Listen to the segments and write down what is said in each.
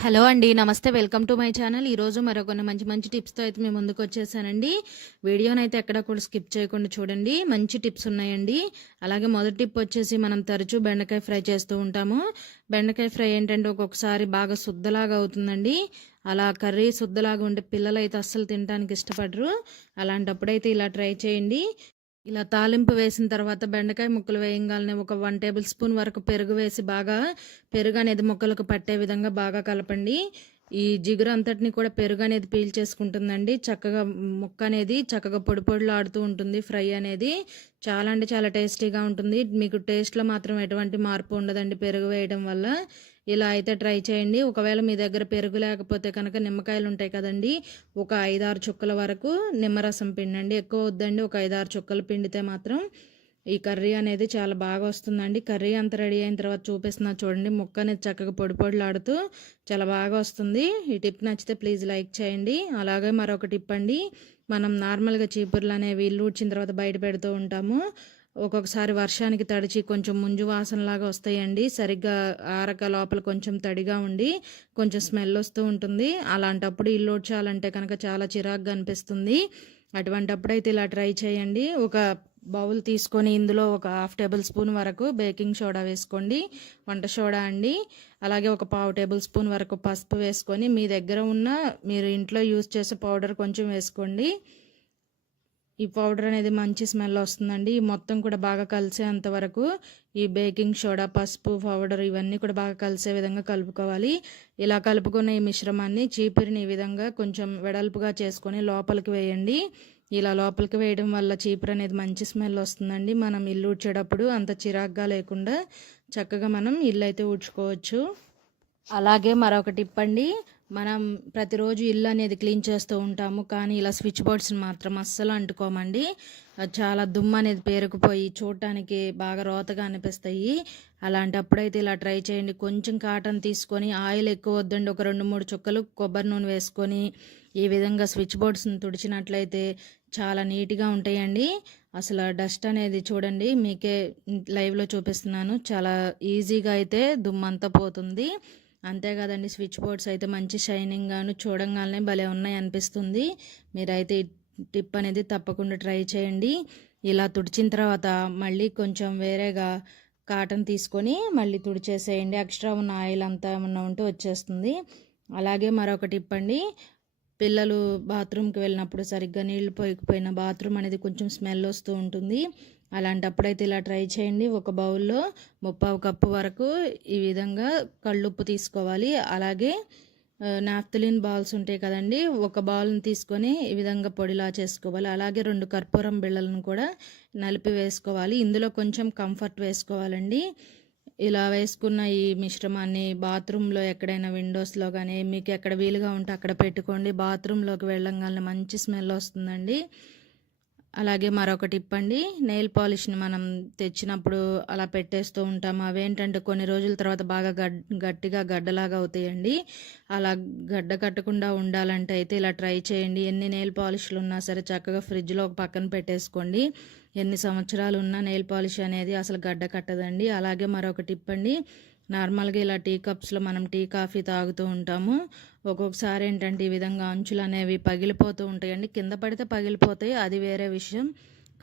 Hello అండి. నమస్తే. Welcome to my channel. ఈరోజు మరొక మంచి టిప్స్‌తో అయితే మీ ముందుకు వచ్చేసానండి. వీడియోనైతే ఎక్కడ కూడా స్కిప్ చేయకుండా చూడండి. మంచి టిప్స్ ఉన్నాయండి. అలాగే మొదటి టిప్ వచ్చేసి మనం తరచూ బెండకాయ ఫ్రై చేస్తూ ఉంటాము. బెండకాయ ఫ్రై ఏంటంటే ఒక్కొక్కసారి బాగా సుద్దలాగా అవుతుందండి. అలా కర్రీ సుద్దలాగా ఉంటే పిల్లలైతే అస్సలు తినడానికి ఇష్టపడరు. అలాంటప్పుడైతే ఇలా ట్రై చేయండి. ఇలా తాలింపు వేసిన తర్వాత బెండకాయ ముక్కలు వేయంగానే ఒక 1 టేబుల్ స్పూన్ వరకు పెరుగు వేసి బాగా పెరుగు అనేది ముక్కలకు పట్టే విధంగా బాగా కలపండి. ఈ జిగురు అంతటిని కూడా పెరుగు అనేది పీల్చేసుకుంటుందండి. చక్కగా ముక్క అనేది చక్కగా పొడి పొడిలాడుతూ ఉంటుంది. ఫ్రై అనేది చాలా అంటే చాలా టేస్టీగా ఉంటుంది. మీకు టేస్ట్లో మాత్రం ఎటువంటి మార్పు ఉండదండి పెరుగు వేయడం వల్ల. ఇలా అయితే ట్రై చేయండి. ఒకవేళ మీ దగ్గర పెరుగు లేకపోతే కనుక నిమ్మకాయలు ఉంటాయి కదండి, ఒక 5-6 చుక్కల వరకు నిమ్మరసం పిండండి. ఎక్కువ వద్దండి, ఒక 5-6 చుక్కలు పిండితే మాత్రం ఈ కర్రీ అనేది చాలా బాగా వస్తుందండి. కర్రీ అంతా రెడీ అయిన తర్వాత చూపిస్తున్నా చూడండి. ముక్క అనేది చక్కగా పొడి పొడిలాడుతూ చాలా బాగా వస్తుంది. ఈ టిప్ నచ్చితే ప్లీజ్ లైక్ చేయండి. అలాగే మరొక టిప్ అండి, మనం నార్మల్గా చీపుర్లు అనేవి ఇల్లు ఊడ్చిన తర్వాత బయట పెడుతూ ఉంటాము. ఒక్కొక్కసారి వర్షానికి తడిచి కొంచెం ముంజు వాసనలాగా వస్తాయండి. సరిగ్గా ఆరక లోపల కొంచెం తడిగా ఉండి కొంచెం స్మెల్ వస్తూ ఉంటుంది. అలాంటప్పుడు ఇల్లు ఊడ్చాలంటే కనుక చాలా చిరాకుగా అనిపిస్తుంది. అటువంటప్పుడైతే ఇలా ట్రై చేయండి. ఒక బౌల్ తీసుకొని ఇందులో ఒక 1/2 టేబుల్ స్పూన్ వరకు బేకింగ్ సోడా వేసుకోండి. వంట సోడా అండి. అలాగే ఒక 1/4 టేబుల్ స్పూన్ వరకు పసుపు వేసుకొని మీ దగ్గర ఉన్న మీరు ఇంట్లో యూజ్ చేసే పౌడర్ కొంచెం వేసుకోండి. ఈ పౌడర్ అనేది మంచి స్మెల్ వస్తుందండి. మొత్తం కూడా బాగా కలిసేంత వరకు ఈ బేకింగ్ సోడా, పసుపు పౌడర్ ఇవన్నీ కూడా బాగా కలిసే విధంగా కలుపుకోవాలి. ఇలా కలుపుకున్న ఈ మిశ్రమాన్ని చీపురిని ఈ విధంగా కొంచెం వెడల్పుగా చేసుకొని లోపలికి వేయండి. ఇలా లోపలికి వేయడం వల్ల చీపురు అనేది మంచి స్మెల్ వస్తుందండి. మనం ఇల్లు ఊడ్చేటప్పుడు అంత చిరాగ్గా లేకుండా చక్కగా మనం ఇల్లు అయితే ఊడ్చుకోవచ్చు. అలాగే మరొక టిప్ అండి, మనం ప్రతిరోజు ఇల్లు అనేది క్లీన్ చేస్తూ ఉంటాము, కానీ ఇలా స్విచ్ బోర్డ్స్ని మాత్రం అస్సలు అంటుకోమండి. చాలా దుమ్ము అనేది పేరుకుపోయి చూడటానికి బాగా రోతగా అనిపిస్తాయి. అలాంటప్పుడైతే ఇలా ట్రై చేయండి. కొంచెం కాటన్ తీసుకొని, ఆయిల్ ఎక్కువ వద్దండి, ఒక 2-3 చుక్కలు కొబ్బరి నూనె వేసుకొని ఈ విధంగా స్విచ్ బోర్డ్స్ని తుడిచినట్లయితే చాలా నీట్గా ఉంటాయండి. అసలు డస్ట్ అనేది చూడండి, మీకే లైవ్లో చూపిస్తున్నాను. చాలా ఈజీగా అయితే దుమ్మంతా పోతుంది. అంతే కదండి, స్విచ్ బోర్డ్స్ అయితే మంచి షైనింగ్గాను చూడంగానే భలే ఉన్నాయి అనిపిస్తుంది. మీరైతే ఈ టిప్ అనేది తప్పకుండా ట్రై చేయండి. ఇలా తుడిచిన తర్వాత మళ్ళీ కొంచెం వేరేగా కాటన్ తీసుకొని మళ్ళీ తుడిచేసేయండి. ఎక్స్ట్రా ఉన్న ఆయిల్ అంతా ఏమన్నా ఉంటే వచ్చేస్తుంది. అలాగే మరొక టిప్ అండి, పిల్లలు బాత్రూమ్కి వెళ్ళినప్పుడు సరిగ్గా నీళ్లు పోయకపోయినా బాత్రూమ్ అనేది కొంచెం స్మెల్ వస్తూ ఉంటుంది. అలాంటప్పుడైతే ఇలా ట్రై చేయండి. ఒక బౌల్లో 3/4 కప్పు వరకు ఈ విధంగా కళ్ళుప్పు తీసుకోవాలి. అలాగే నాఫ్థలిన్ బాల్స్ ఉంటాయి కదండి, ఒక బౌల్ని తీసుకొని ఈ విధంగా పొడిలా చేసుకోవాలి. అలాగే 2 కర్పూరం బిళ్ళలను కూడా నలిపి వేసుకోవాలి. ఇందులో కొంచెం కంఫర్ట్ వేసుకోవాలండి. ఇలా వేసుకున్న ఈ మిశ్రమాన్ని బాత్రూంలో ఎక్కడైనా విండోస్లో కానీ మీకు ఎక్కడ వీలుగా ఉంటే అక్కడ పెట్టుకోండి. బాత్రూంలోకి వెళ్ళంగానే మంచి స్మెల్ వస్తుందండి. అలాగే మరొక టిప్ అండి, నెయిల్ పాలిష్ని మనం తెచ్చినప్పుడు అలా పెట్టేస్తూ ఉంటాము. అవేంటంటే కొన్ని రోజుల తర్వాత బాగా గట్టిగా గడ్డలాగా అవుతాయండి. అలా గడ్డ కట్టకుండా ఉండాలంటే అయితే ఇలా ట్రై చేయండి. ఎన్ని నెయిల్ పాలిష్లు ఉన్నా సరే చక్కగా ఫ్రిడ్జ్లో ఒక పక్కన పెట్టేసుకోండి. ఎన్ని సంవత్సరాలు ఉన్నా నెయిల్ పాలిష్ అనేది అసలు గడ్డ కట్టదండి. అలాగే మరొక టిప్ అండి, నార్మల్గా ఇలా టీ కప్స్లో మనం టీ కాఫీ తాగుతూ ఉంటాము. ఒక్కొక్కసారి ఏంటంటే ఈ విధంగా అంచులు అనేవి పగిలిపోతూ ఉంటాయండి. కింద పడితే పగిలిపోతాయి, అది వేరే విషయం.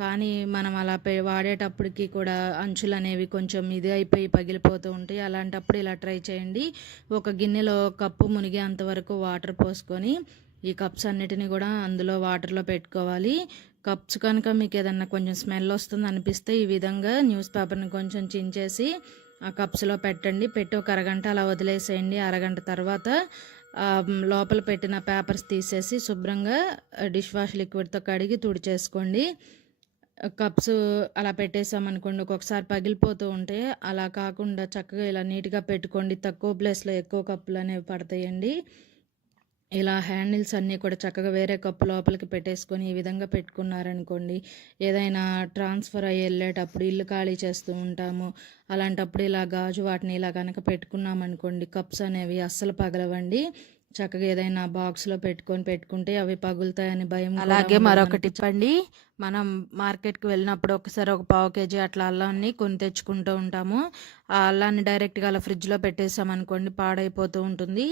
కానీ మనం అలా వాడేటప్పటికి కూడా అంచులు అనేవి కొంచెం ఇది అయిపోయి పగిలిపోతూ ఉంటాయి. అలాంటప్పుడు ఇలా ట్రై చేయండి. ఒక గిన్నెలో కప్పు మునిగేంత వరకు వాటర్ పోసుకొని ఈ కప్స్ అన్నిటిని కూడా అందులో వాటర్లో పెట్టుకోవాలి. కప్స్ కనుక మీకు ఏదన్నా కొంచెం స్మెల్ వస్తుంది అనిపిస్తే ఈ విధంగా న్యూస్ పేపర్ని కొంచెం చించేసి ఆ కప్స్లో పెట్టండి. పెట్టి ఒక అరగంట అలా వదిలేసేయండి. అరగంట తర్వాత లోపల పెట్టిన పేపర్స్ తీసేసి శుభ్రంగా డిష్ వాష్ లిక్విడ్తో కడిగి తుడిచేసుకోండి. కప్స్ అలా పెట్టేసామనుకోండి ఒక్కొక్కసారి పగిలిపోతూ ఉంటే, అలా కాకుండా చక్కగా ఇలా నీట్గా పెట్టుకోండి. తక్కువ ప్లేస్లో ఎక్కువ కప్పులు అనేవి పడతాయండి. ఇలా హ్యాండిల్స్ అన్నీ కూడా చక్కగా వేరే కప్పు లోపలికి పెట్టేసుకొని ఈ విధంగా పెట్టుకున్నారనుకోండి, ఏదైనా ట్రాన్స్ఫర్ అయ్యి వెళ్ళేటప్పుడు ఇల్లు ఖాళీ చేస్తూ ఉంటాము. అలాంటప్పుడు ఇలా గాజు వాటిని ఇలా కనుక పెట్టుకున్నామనుకోండి, కప్స్ అనేవి అస్సలు పగలవండి. చక్కగా ఏదైనా బాక్స్లో పెట్టుకుంటే అవి పగులుతాయని భయం. అలాగే మరొక టిప్ అండి, మనం మార్కెట్కి వెళ్ళినప్పుడు ఒకసారి ఒక పావు కేజీ అట్లా అల్లాన్ని కొని తెచ్చుకుంటూ ఉంటాము. ఆ అల్లాన్ని డైరెక్ట్గా అలా ఫ్రిడ్జ్లో పెట్టేసామనుకోండి పాడైపోతూ ఉంటుంది.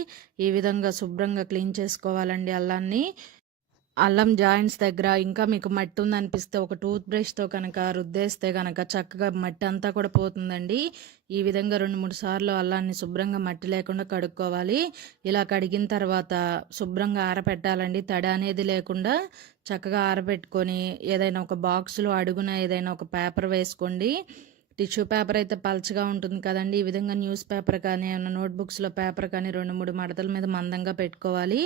ఈ విధంగా శుభ్రంగా క్లీన్ చేసుకోవాలండి అల్లాన్ని. అల్లం జాయింట్స్ దగ్గర ఇంకా మీకు మట్టి ఉందనిపిస్తే ఒక టూత్ బ్రష్తో కనుక రుద్దేస్తే కనుక చక్కగా మట్టి అంతా కూడా పోతుందండి. ఈ విధంగా 2-3 సార్లు అల్లాన్ని శుభ్రంగా మట్టి లేకుండా కడుక్కోవాలి. ఇలా కడిగిన తర్వాత శుభ్రంగా ఆరబెట్టాలండి. తడి అనేది లేకుండా చక్కగా ఆరబెట్టుకొని ఏదైనా ఒక బాక్స్లో అడుగున ఏదైనా ఒక పేపర్ వేసుకోండి. టిష్యూ పేపర్ అయితే పల్చగా ఉంటుంది కదండి. ఈ విధంగా న్యూస్ పేపర్ కానీ ఏమైనా నోట్బుక్స్లో పేపర్ కానీ 2-3 మడతల మీద మందంగా పెట్టుకోవాలి.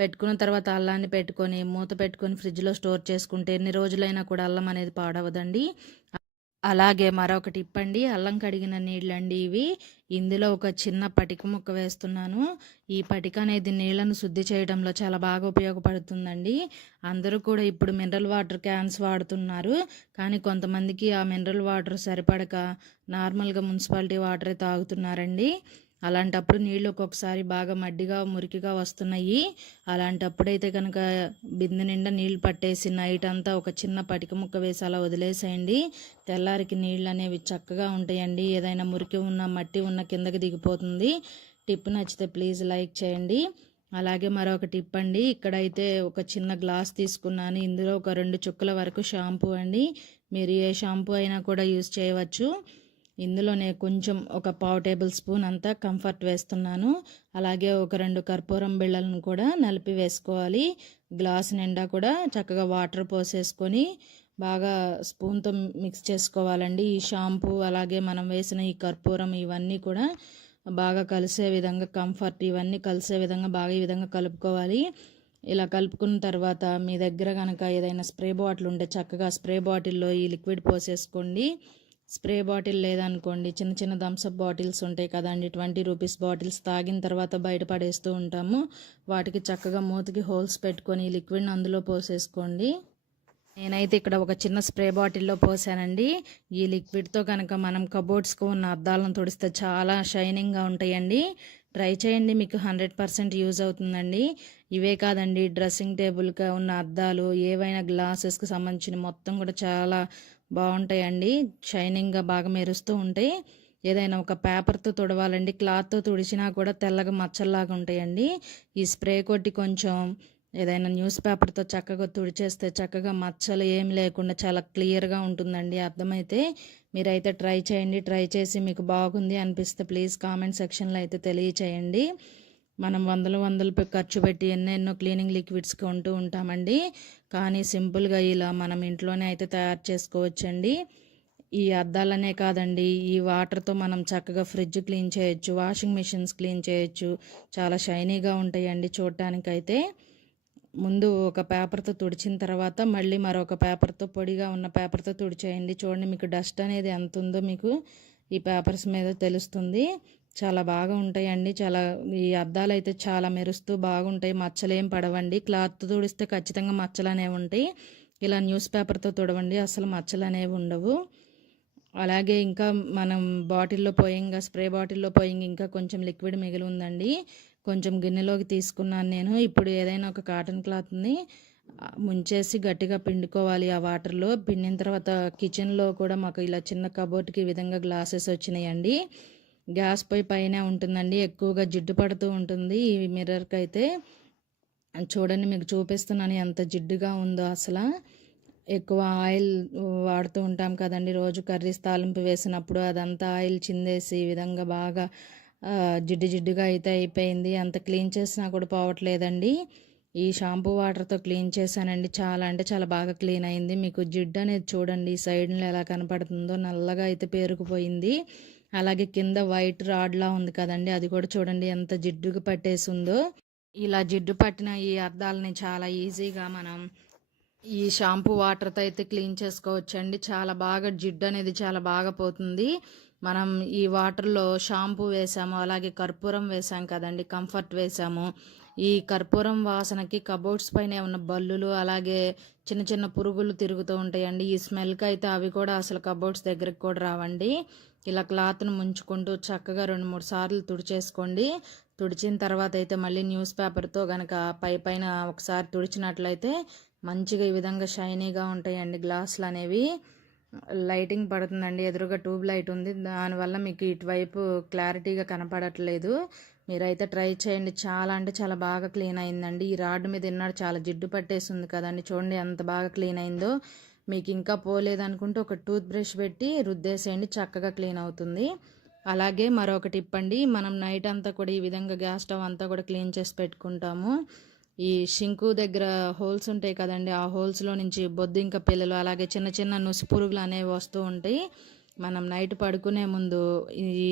పెట్టుకున్న తర్వాత అల్లాన్ని పెట్టుకొని మూత పెట్టుకొని ఫ్రిడ్జ్లో స్టోర్ చేసుకుంటే ఎన్ని రోజులైనా కూడా అల్లం అనేది పాడవదండి. అలాగే మరొక టిప్ అండి, అల్లం కడిగిన నీళ్ళండి ఇవి. ఇందులో ఒక చిన్న పటిక ముక్క వేస్తున్నాను. ఈ పటిక అనేది నీళ్లను శుద్ధి చేయడంలో చాలా బాగా ఉపయోగపడుతుందండి. అందరూ కూడా ఇప్పుడు మినరల్ వాటర్ క్యాన్స్ వాడుతున్నారు. కానీ కొంతమందికి ఆ మినరల్ వాటర్ సరిపడక నార్మల్గా మున్సిపాలిటీ వాటరే తాగుతున్నారండి. అలాంటప్పుడు నీళ్ళు ఒక్కొక్కసారి బాగా మడ్డిగా మురికిగా వస్తున్నాయి. అలాంటప్పుడైతే కనుక బిందె నిండా నీళ్ళు పట్టేసి నైట్ అంతా ఒక చిన్న పటిక ముక్క వేసి అలా వదిలేసేయండి. తెల్లారికి నీళ్ళు అనేవి చక్కగా ఉంటాయండి. ఏదైనా మురికి ఉన్న మట్టి ఉన్న కిందకి దిగిపోతుంది. టిప్ నచ్చితే ప్లీజ్ లైక్ చేయండి. అలాగే మరొక టిప్ అండి, ఇక్కడైతే ఒక చిన్న గ్లాస్ తీసుకున్నాను. ఇందులో ఒక 2 చుక్కల వరకు షాంపూ అండి. మీరు ఏ షాంపూ అయినా కూడా యూజ్ చేయవచ్చు. ఇందులోనే కొంచెం ఒక పావు టేబుల్ స్పూన్ అంతా కంఫర్ట్ వేస్తున్నాను. అలాగే ఒక 2 కర్పూరం బిళ్ళలను కూడా నలిపి వేసుకోవాలి. గ్లాస్ నిండా కూడా చక్కగా వాటర్ పోసేసుకొని బాగా స్పూన్తో మిక్స్ చేసుకోవాలండి. ఈ షాంపూ అలాగే మనం వేసిన ఈ కర్పూరం ఇవన్నీ కూడా బాగా కలిసే విధంగా కంఫర్ట్ ఇవన్నీ కలిసే విధంగా బాగా ఈ విధంగా కలుపుకోవాలి. ఇలా కలుపుకున్న తర్వాత మీ దగ్గర కనుక ఏదైనా స్ప్రే బాటిల్ ఉంటే చక్కగా స్ప్రే బాటిల్లో ఈ లిక్విడ్ పోసేసుకోండి. స్ప్రే బాటిల్ లేదనుకోండి చిన్న చిన్న థమ్స్అప్ బాటిల్స్ ఉంటాయి కదండి, 20 రూపీస్ బాటిల్స్ తాగిన తర్వాత బయట పడేస్తూ ఉంటాము. వాటికి చక్కగా మూతికి హోల్స్ పెట్టుకొని ఈ లిక్విడ్ని అందులో పోసేసుకోండి. నేనైతే ఇక్కడ ఒక చిన్న స్ప్రే బాటిల్లో పోసానండి. ఈ లిక్విడ్తో కనుక మనం కబోర్డ్స్కు ఉన్న అద్దాలను తుడిస్తే చాలా షైనింగ్గా ఉంటాయండి. ట్రై చేయండి, మీకు 100% యూజ్ అవుతుందండి. ఇవే కాదండి, డ్రెస్సింగ్ టేబుల్కి ఉన్న అద్దాలు ఏవైనా గ్లాసెస్కి సంబంధించిన మొత్తం కూడా చాలా బాగుంటాయండి. షైనింగ్గా బాగా మెరుస్తూ ఉంటాయి. ఏదైనా ఒక పేపర్తో తుడవాలండి, క్లాత్తో తుడిచినా కూడా తెల్లగా మచ్చల్లాగా ఉంటాయండి. ఈ స్ప్రే కొట్టి కొంచెం ఏదైనా న్యూస్ పేపర్తో చక్కగా తుడిచేస్తే చక్కగా మచ్చలు ఏం లేకుండా చాలా క్లియర్గా ఉంటుందండి. అర్థమైతే మీరైతే ట్రై చేయండి. ట్రై చేసి మీకు బాగుంది అనిపిస్తే ప్లీజ్ కామెంట్ సెక్షన్లో అయితే తెలియచేయండి. మనం వందలు ఖర్చు పెట్టి ఎన్నెన్నో క్లీనింగ్ లిక్విడ్స్ కొంటూ ఉంటామండి. కానీ సింపుల్గా ఇలా మనం ఇంట్లోనే అయితే తయారు చేసుకోవచ్చండి. ఈ అద్దాలనే కాదండి, ఈ వాటర్తో మనం చక్కగా ఫ్రిడ్జ్ క్లీన్ చేయొచ్చు, వాషింగ్ మిషన్స్ క్లీన్ చేయొచ్చు. చాలా షైనీగా ఉంటాయండి చూడటానికైతే. ముందు ఒక పేపర్తో తుడిచిన తర్వాత మళ్ళీ మరొక పేపర్తో పొడిగా ఉన్న పేపర్తో తుడిచేయండి. చూడండి మీకు డస్ట్ అనేది ఎంత ఉందో మీకు ఈ పేపర్స్ మీద తెలుస్తుంది. చాలా బాగా ఉంటాయండి. ఈ అద్దాలు అయితే చాలా మెరుస్తూ బాగుంటాయి. మచ్చలేం పడవండి. క్లాత్తో తుడిస్తే ఖచ్చితంగా మచ్చలు అనేవి ఉంటాయి. ఇలా న్యూస్ పేపర్తో తుడవండి, అసలు మచ్చలు అనేవి ఉండవు. అలాగే ఇంకా మనం బాటిల్లో పోయింగా స్ప్రే బాటిల్లో పోయింగ్ ఇంకా కొంచెం లిక్విడ్ మిగిలి ఉందండి. కొంచెం గిన్నెలోకి తీసుకున్నాను నేను. ఇప్పుడు ఏదైనా ఒక కాటన్ క్లాత్ని ముంచేసి గట్టిగా పిండుకోవాలి ఆ వాటర్లో. పిండిన తర్వాత కిచెన్లో కూడా మాకు ఇలా చిన్న కబోర్డ్కి ఈ విధంగా గ్లాసెస్ వచ్చినాయండి. గ్యాస్ పొయ్యి పైన ఉంటుందండి, ఎక్కువగా జిడ్డు పడుతూ ఉంటుంది. ఈ మిర్రర్కి అయితే చూడండి, మీకు చూపిస్తున్నాను ఎంత జిడ్డుగా ఉందో. అసలు ఎక్కువ ఆయిల్ వాడుతూ ఉంటాం కదండి, రోజు కర్రీస్ తాలింపు వేసినప్పుడు అదంతా ఆయిల్ చిందేసి ఈ విధంగా బాగా జిడ్డుగా అయితే అయిపోయింది. అంత క్లీన్ చేసినా కూడా పోవట్లేదండి. ఈ షాంపూ వాటర్తో క్లీన్ చేశానండి. చాలా అంటే చాలా బాగా క్లీన్ అయింది. మీకు జిడ్డు అనేది చూడండి సైడ్లో ఎలా కనపడుతుందో, నల్లగా అయితే పేరుకుపోయింది. అలాగే కింద వైట్ రాడ్లా ఉంది కదండి, అది కూడా చూడండి ఎంత జిడ్డుగా పట్టేసి ఉందో. ఇలా జిడ్డు పట్టిన ఈ అద్దాలని చాలా ఈజీగా మనం ఈ షాంపూ వాటర్తో అయితే క్లీన్ చేసుకోవచ్చండి. చాలా బాగా జిడ్డు అనేది చాలా బాగా పోతుంది. మనం ఈ వాటర్లో షాంపూ వేసాము, అలాగే కర్పూరం వేసాం కదండి, కంఫర్ట్ వేసాము. ఈ కర్పూరం వాసనకి కబోర్డ్స్ పైన ఉన్న బల్లులు అలాగే చిన్న చిన్న పురుగులు తిరుగుతూ ఉంటాయండి. ఈ స్మెల్కి అయితే అవి కూడా అసలు కబోర్డ్స్ దగ్గరికి కూడా రావండి. ఇలా క్లాత్ను ముంచుకుంటూ చక్కగా 2-3 సార్లు తుడిచేసుకోండి. తుడిచిన తర్వాత అయితే మళ్ళీ న్యూస్ పేపర్తో కనుక పైన ఒకసారి తుడిచినట్లయితే మంచిగా ఈ విధంగా షైనీగా ఉంటాయండి గ్లాసులు అనేవి. లైటింగ్ పడుతుందండి, ఎదురుగా ట్యూబ్ లైట్ ఉంది, దానివల్ల మీకు ఇటువైపు క్లారిటీగా కనపడట్లేదు. మీరైతే ట్రై చేయండి, చాలా అంటే చాలా బాగా క్లీన్ అయిందండి. ఈ రాడ్ మీద ఎన్నాడు చాలా జిడ్డు పట్టేస్తుంది కదండి, చూడండి ఎంత బాగా క్లీన్ అయిందో. మీకు ఇంకా పోలేదనుకుంటే ఒక టూత్ బ్రష్ పెట్టి రుద్దేసేయండి, చక్కగా క్లీన్ అవుతుంది. అలాగే మరొక టిప్ అండి, మనం నైట్ అంతా కూడా ఈ విధంగా గ్యాస్ స్టవ్ అంతా కూడా క్లీన్ చేసి పెట్టుకుంటాము. ఈ షింకు దగ్గర హోల్స్ ఉంటాయి కదండి, ఆ హోల్స్లో నుంచి బొద్దింక పిల్లలు అలాగే చిన్న చిన్న నుసి పురుగులు అనేవి వస్తూ ఉంటాయి. మనం నైట్ పడుకునే ముందు ఈ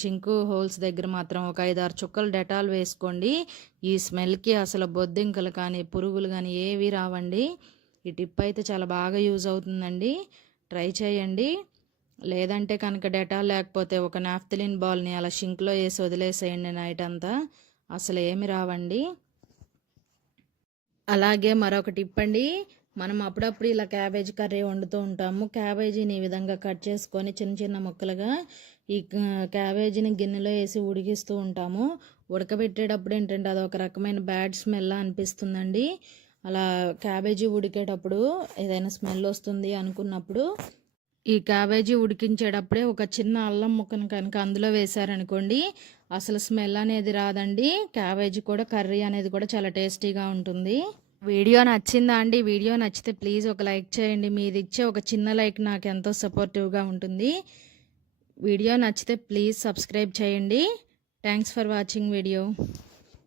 షింకు హోల్స్ దగ్గర మాత్రం ఒక 5-6 చుక్కలు డెటాల్ వేసుకోండి. ఈ స్మెల్కి అసలు బొద్దింకలు కానీ పురుగులు కానీ ఏవి రావండి. ఈ టిప్ అయితే చాలా బాగా యూజ్ అవుతుందండి, ట్రై చేయండి. లేదంటే కనుక డెటాల్ లేకపోతే ఒక నాఫ్థలిన్ బాల్ని అలా షింక్లో వేసి వదిలేసేయండి నైట్ అంతా, అసలు ఏమి రావండి. అలాగే మరొక టిప్ అండి, మనం అప్పుడప్పుడు ఇలా క్యాబేజీ కర్రీ వండుతూ ఉంటాము. క్యాబేజీని ఈ విధంగా కట్ చేసుకొని చిన్న చిన్న ముక్కలుగా ఈ క్యాబేజీని గిన్నెలో వేసి ఉడికిస్తూ ఉంటాము. ఉడకబెట్టేటప్పుడు ఏంటంటే అదొక రకమైన బ్యాడ్ స్మెల్ అనిపిస్తుందండి. అలా క్యాబేజీ ఉడికేటప్పుడు ఏదైనా స్మెల్ వస్తుంది అనుకున్నప్పుడు ఈ క్యాబేజీ ఉడికించేటప్పుడే ఒక చిన్న అల్లం ముక్కను కనుక అందులో వేశారనుకోండి, అసలు స్మెల్ అనేది రాదండి. క్యాబేజీ కూడా కర్రీ అనేది కూడా చాలా టేస్టీగా ఉంటుంది. వీడియో నచ్చిందా అండి? వీడియో నచ్చితే ప్లీజ్ ఒక లైక్ చేయండి. మీరు ఇచ్చే ఒక చిన్న లైక్ నాకు ఎంతో సపోర్టివ్గా ఉంటుంది. వీడియో నచ్చితే ప్లీజ్ సబ్స్క్రైబ్ చేయండి. Thanks for watching video.